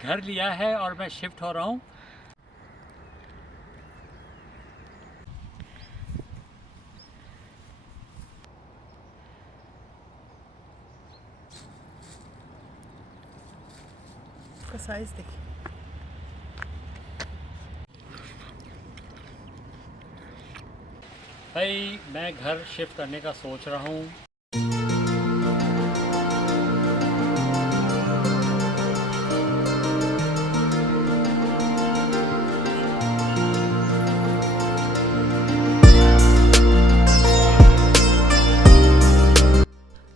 घर लिया है और मैं शिफ्ट हो रहा हूँ। इसका साइज़ देखिए। भाई मैं घर शिफ्ट करने का सोच रहा हूँ।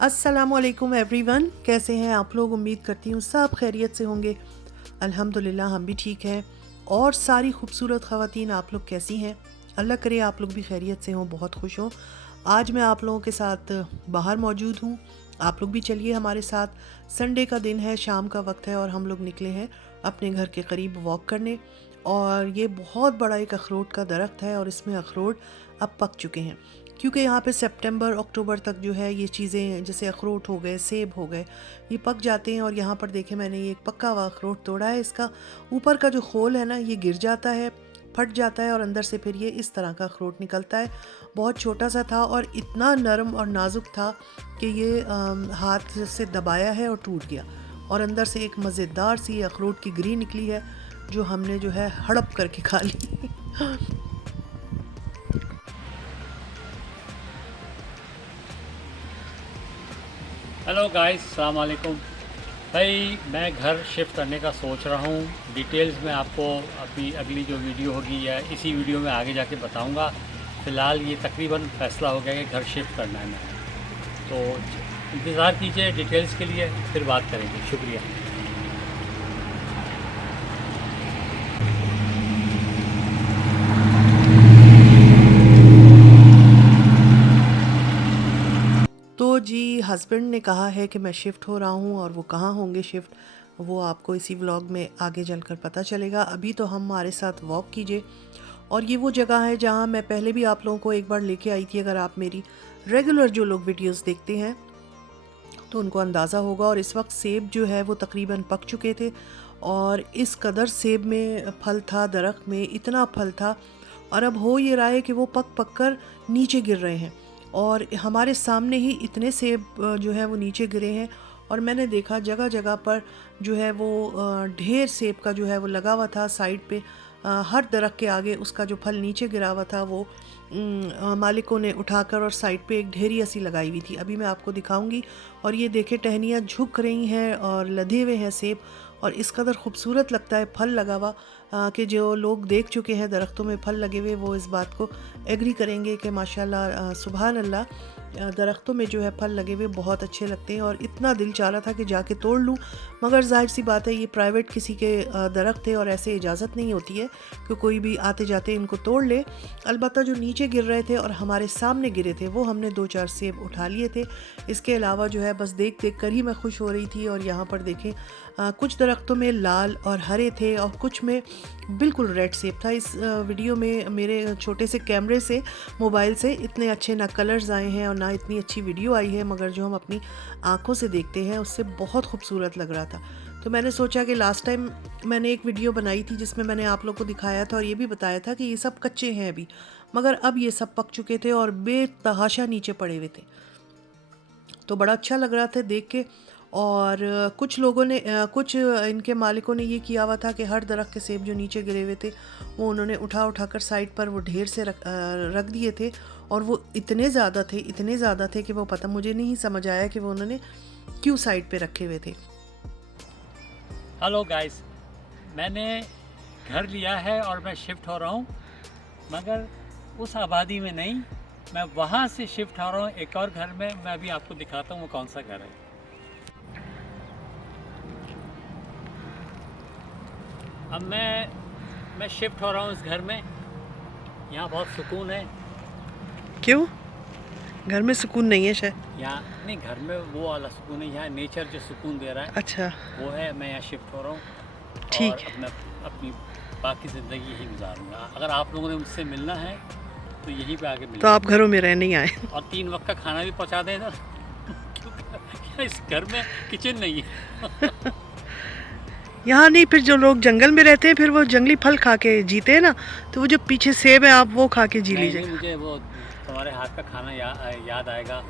अस्सलामुअलैकुम एवरीवन, कैसे हैं आप लोग? उम्मीद करती हूँ सब खैरियत से होंगे। अल्हम्दुलिल्लाह हम भी ठीक हैं। और सारी खूबसूरत ख़वातीन, आप लोग कैसी हैं? अल्लाह करे आप लोग भी खैरियत से हों, बहुत खुश हों। आज मैं आप लोगों के साथ बाहर मौजूद हूँ, आप लोग भी चलिए हमारे साथ। संडे का दिन है, शाम का वक्त है और हम लोग निकले हैं अपने घर के करीब वॉक करने। और ये बहुत बड़ा एक अखरोट का दरख्त है और इसमें अखरोट अब पक चुके हैं, क्योंकि यहाँ पे सितंबर अक्टूबर तक जो है ये चीज़ें, जैसे अखरोट हो गए, सेब हो गए, ये पक जाते हैं। और यहाँ पर देखें, मैंने ये एक पका हुआ अखरोट तोड़ा है। इसका ऊपर का जो खोल है ना, ये गिर जाता है, फट जाता है और अंदर से फिर ये इस तरह का अखरोट निकलता है। बहुत छोटा सा था और इतना नरम और नाजुक था कि ये हाथ से दबाया है और टूट गया। और अंदर से एक मज़ेदार सी अखरोट की गिरी निकली है, जो हमने जो है हड़प करके खा ली। हेलो गाइस, सलाम वालेकुम। भाई मैं घर शिफ्ट करने का सोच रहा हूँ। डिटेल्स में आपको अभी अगली जो वीडियो होगी या इसी वीडियो में आगे जाके बताऊँगा। फ़िलहाल ये तकरीबन फ़ैसला हो गया कि घर शिफ्ट करना है मैंने। तो इंतज़ार कीजिए डिटेल्स के लिए, फिर बात करेंगे। शुक्रिया। तो जी, हस्बैंड ने कहा है कि मैं शिफ्ट हो रहा हूँ और वो कहाँ होंगे शिफ्ट, वो आपको इसी व्लॉग में आगे चलकर पता चलेगा। अभी तो हम हमारे साथ वॉक कीजिए। और ये वो जगह है जहाँ मैं पहले भी आप लोगों को एक बार लेके आई थी। अगर आप मेरी रेगुलर जो लोग वीडियोस देखते हैं तो उनको अंदाज़ा होगा। और इस वक्त सेब जो है वो तकरीबन पक चुके थे और इस कदर सेब में फल था, दरख्त में इतना फल था। और अब हो ये रहा है कि वो पक पक कर नीचे गिर रहे हैं और हमारे सामने ही इतने सेब जो है वो नीचे गिरे हैं। और मैंने देखा जगह जगह पर जो है वो ढेर सेब का जो है वो लगा हुआ था साइड पे। हर दरख्त के आगे उसका जो फल नीचे गिरा हुआ था वो मालिकों ने उठाकर और साइड पे एक ढेरी ऐसी लगाई हुई थी। अभी मैं आपको दिखाऊंगी। और ये देखे, टहनियाँ झुक रही हैं और लदे हुए हैं सेब। और इस कदर खूबसूरत लगता है फल लगा हुआ कि जो लोग देख चुके हैं दरख्तों में फल लगे हुए, वो इस बात को एग्री करेंगे कि माशाल्लाह, सुभान अल्लाह, दरख्तों में जो है फल लगे हुए बहुत अच्छे लगते हैं। और इतना दिल चाह रहा था कि जाके तोड़ लूँ, मगर जाहिर सी बात है ये प्राइवेट किसी के दरख्त थे और ऐसे इजाज़त नहीं होती है कि कोई भी आते जाते इनको तोड़ ले। अलबत्ता जो नीचे गिर रहे थे और हमारे सामने गिरे थे वो हमने 2-4 सेब उठा लिए थे। इसके अलावा जो है बस देख देख कर ही मैं खुश हो रही थी। और यहाँ पर देखें, कुछ दरख्तों में लाल और हरे थे और कुछ में बिल्कुल रेड सेब था। इस वीडियो में मेरे छोटे से कैमरे से, मोबाइल से इतने अच्छे ना कलर्स आए हैं और ना इतनी अच्छी वीडियो आई है, मगर जो हम अपनी आंखों से देखते हैं उससे बहुत खूबसूरत लग रहा था। तो मैंने सोचा कि लास्ट टाइम मैंने एक वीडियो बनाई थी जिसमें मैंने आप लोग को दिखाया था और ये भी बताया था कि ये सब कच्चे हैं अभी, मगर अब ये सब पक चुके थे और बेतहाशा नीचे पड़े हुए थे। तो बड़ा अच्छा लग रहा था देख के। और कुछ लोगों ने, कुछ इनके मालिकों ने ये किया हुआ था कि हर दरख्त के सेब जो नीचे गिरे हुए थे वो उन्होंने उठा उठा कर साइड पर वो ढेर से रख दिए थे। और वो इतने ज़्यादा थे कि वो पता, मुझे नहीं समझ आया कि वो उन्होंने क्यों साइड पे रखे हुए थे। हेलो गाइस, मैंने घर लिया है और मैं शिफ्ट हो रहा हूँ, मगर उस आबादी में नहीं। मैं वहाँ से शिफ्ट हो रहा हूँ एक और घर में। मैं अभी आपको दिखाता हूँ वो कौन सा घर है। अब मैं शिफ्ट हो रहा हूँ इस घर में। यहाँ बहुत सुकून है। क्यों? घर में सुकून नहीं है शायद? यहाँ नहीं, घर में वो वाला सुकून है, यहाँ नेचर जो सुकून दे रहा है अच्छा, वो है। मैं यहाँ शिफ्ट हो रहा हूँ ठीक और है। अब मैं अपनी बाकी ज़िंदगी यही गुजारूँगा। अगर आप लोगों ने मुझसे मिलना है तो यहीं पे आके तो मिलिए। आप घरों में रहने ही आए? और 3 वक्त का खाना भी पहुँचा दें इधर, क्योंकि इस घर में किचन नहीं है। यहाँ नहीं, फिर जो लोग जंगल में रहते हैं फिर वो जंगली फल खा के जीते हैं ना, तो वो जो पीछे सेब है आप वो खा के जी नहीं लीजिए। नहीं, मुझे वो तुम्हारे हाथ का खाना याद आएगा।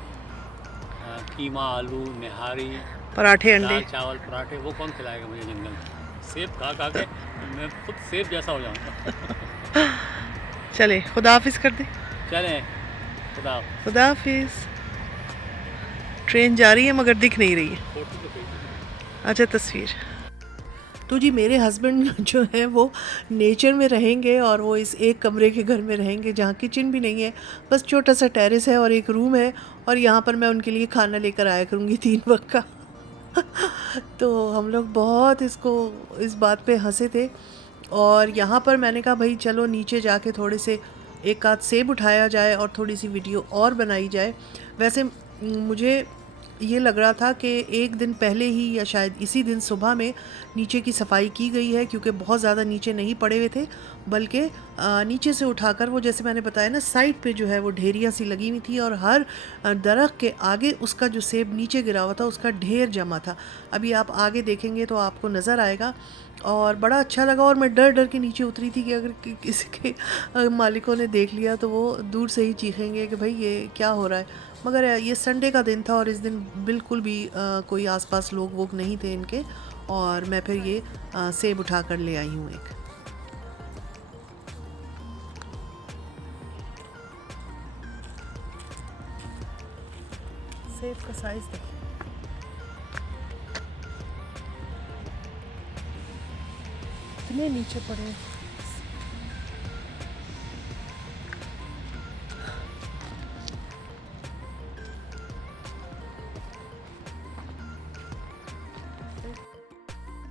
कीमा, आलू, निहारी, पराठे, अंडे। दाल चावल, पराठे, वो कौन खिलाएगा मुझे जंगल में? सेब खा खा के मैं खुद सेब जैसा हो जाऊँगा। चले खुदा हाफिज़ कर दे। चलें, खुदा। खुदा हाफिज़। ट्रेन जा रही है मगर दिख नहीं रही है। फोटो तो भेज। अच्छा, तस्वीर। तो जी मेरे हस्बैंड जो है वो नेचर में रहेंगे और वो इस एक कमरे के घर में रहेंगे जहाँ किचन भी नहीं है, बस छोटा सा टेरेस है और एक रूम है, और यहाँ पर मैं उनके लिए खाना लेकर आया करूँगी 3 वक्त का। तो हम लोग बहुत इस बात पे हंसे थे, और यहाँ पर मैंने कहा भाई चलो नीचे जाके थोड़े से एक आध सेब उठाया जाए और थोड़ी सी वीडियो और बनाई जाए। वैसे मुझे ये लग रहा था कि एक दिन पहले ही या शायद इसी दिन सुबह में नीचे की सफाई की गई है, क्योंकि बहुत ज़्यादा नीचे नहीं पड़े हुए थे, बल्कि नीचे से उठाकर वो, जैसे मैंने बताया ना, साइड पे जो है वो ढेरियाँ सी लगी हुई थी, और हर दरख्त के आगे उसका जो सेब नीचे गिरा हुआ था उसका ढेर जमा था। अभी आप आगे देखेंगे तो आपको नज़र आएगा, और बड़ा अच्छा लगा। और मैं डर डर के नीचे उतरी थी कि अगर किसी के मालिकों ने देख लिया तो वो दूर से ही चीखेंगे कि भाई ये क्या हो रहा है। मगर ये संडे का दिन था और इस दिन बिल्कुल भी कोई आसपास लोग वोग नहीं थे इनके, और मैं फिर ये सेब उठा कर ले आई हूँ एक। सेब का साइज देखिए, इतने नीचे पड़े हैं।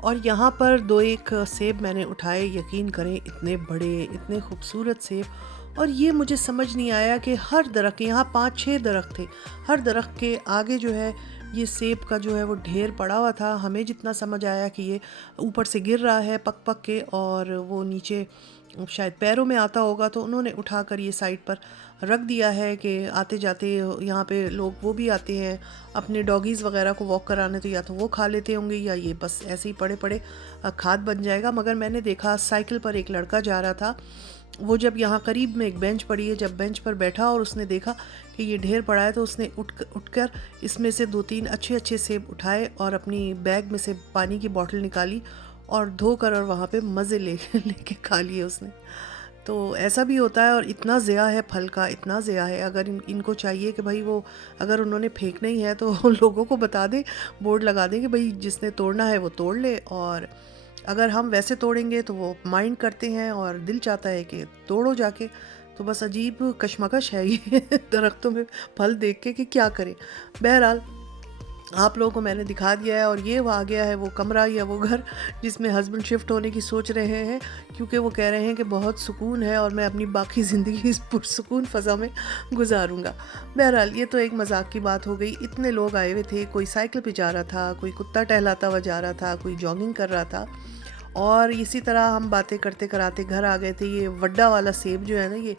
और यहाँ पर 2-1 सेब मैंने उठाए, यकीन करें इतने बड़े, इतने खूबसूरत सेब। और ये मुझे समझ नहीं आया कि हर दरख्त, यहाँ 5-6 दरख्त थे, हर दरख्त के आगे जो है ये सेब का जो है वो ढेर पड़ा हुआ था। हमें जितना समझ आया कि ये ऊपर से गिर रहा है पक पक के, और वो नीचे शायद पैरों में आता होगा, तो उन्होंने उठाकर ये साइड पर रख दिया है कि आते जाते यहाँ पे लोग वो भी आते हैं अपने डॉगीज़ वगैरह को वॉक कराने, तो या तो वो खा लेते होंगे या ये बस ऐसे ही पड़े पड़े खाद बन जाएगा। मगर मैंने देखा साइकिल पर एक लड़का जा रहा था, वो जब यहाँ करीब में एक बेंच पड़ी है, जब बेंच पर बैठा और उसने देखा कि ये ढेर पड़ा है, तो उसने उठकर इसमें से 2-3 अच्छे अच्छे सेब उठाए और अपनी बैग में से पानी की बोतल निकाली और धोकर और वहाँ पे मज़े लेके खा लिए उसने। तो ऐसा भी होता है, और इतना ज़िया है फल का, इतना ज़िया है। अगर इनको चाहिए कि भाई वो, अगर उन्होंने फेंकना ही है तो लोगों को बता दें, बोर्ड लगा दें कि भाई जिसने तोड़ना है वो तोड़ ले। और अगर हम वैसे तोड़ेंगे तो वो माइंड करते हैं और दिल चाहता है कि तोड़ो जाके। तो बस अजीब कशमकश है ये दरख्तों में फल देख के कि क्या करें। बहरहाल आप लोगों को मैंने दिखा दिया है, और ये वो आ गया है वो कमरा या वो घर जिसमें हस्बैंड शिफ्ट होने की सोच रहे हैं, क्योंकि वो कह रहे हैं कि बहुत सुकून है और मैं अपनी बाकी ज़िंदगी इस पुरसुकून फ़ज़ा में गुजारूंगा। बहरहाल ये तो एक मजाक की बात हो गई। इतने लोग आए हुए थे, कोई साइकिल पे जा रहा था, कोई कुत्ता टहलाता हुआ जा रहा था, कोई जॉगिंग कर रहा था, और इसी तरह हम बातें करते कराते घर आ गए थे। ये वड्डा वाला सेब जो है ना, ये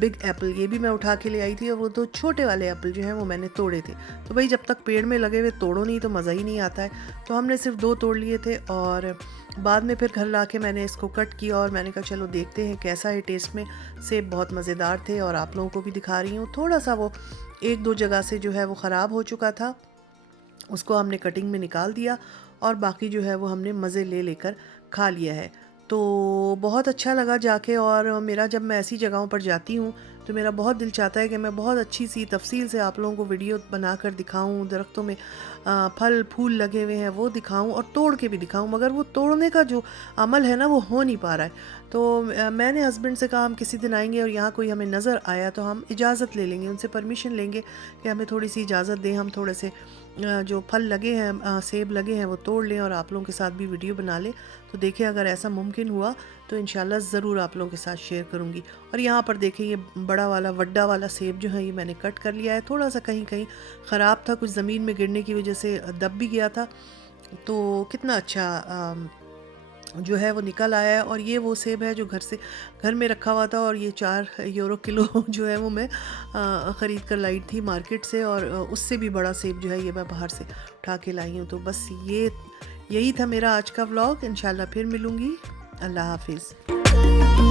बिग एप्पल, ये भी मैं उठा के ले आई थी, और वो 2 छोटे वाले एप्पल जो हैं वो मैंने तोड़े थे। तो भाई जब तक पेड़ में लगे हुए तोड़ो नहीं तो मज़ा ही नहीं आता है। तो हमने सिर्फ 2 तोड़ लिए थे, और बाद में फिर घर ला के मैंने इसको कट किया और मैंने कहा चलो देखते हैं कैसा है टेस्ट में। सेब बहुत मज़ेदार थे, और आप लोगों को भी दिखा रही हूँ। थोड़ा सा वो 1-2 जगह से जो है वो ख़राब हो चुका था, उसको हमने कटिंग में निकाल दिया, और बाकी जो है वो हमने मज़े लेकर खा लिया है। तो बहुत अच्छा लगा जाके, और मेरा जब मैं ऐसी जगहों पर जाती हूँ तो मेरा बहुत दिल चाहता है कि मैं बहुत अच्छी सी तफसील से आप लोगों को वीडियो बनाकर दिखाऊं, दरख्तों में फल फूल लगे हुए हैं वो दिखाऊं, और तोड़ के भी दिखाऊं। मगर वो तोड़ने का जो अमल है ना वो हो नहीं पा रहा है। तो मैंने हस्बैंड से कहा हम किसी दिन आएंगे और यहाँ कोई हमें नज़र आया तो हम इजाज़त ले लेंगे, उनसे परमिशन लेंगे कि हमें थोड़ी सी इजाज़त दें, हम थोड़े से जो फल लगे हैं, सेब लगे हैं वो तोड़ लें और आप लोगों के साथ भी वीडियो बना लें। तो देखिए अगर ऐसा मुमकिन हुआ तो इंशाल्लाह ज़रूर आप लोगों के साथ शेयर करूँगी। और यहाँ पर देखिए ये बड़ा वाला वड्डा वाला सेब जो है ये मैंने कट कर लिया है। थोड़ा सा कहीं कहीं ख़राब था, कुछ ज़मीन में गिरने की वजह से दब भी गया था, तो कितना अच्छा जो है वो निकल आया है। और ये वो सेब है जो घर में रखा हुआ था, और ये 4 यूरो किलो जो है वो मैं ख़रीद कर लाई थी मार्केट से, और उससे भी बड़ा सेब जो है ये मैं बाहर से उठा के लाई हूँ। तो बस यही था मेरा आज का व्लॉग। इंशाल्लाह फिर मिलूँगी। अल्लाह हाफिज़।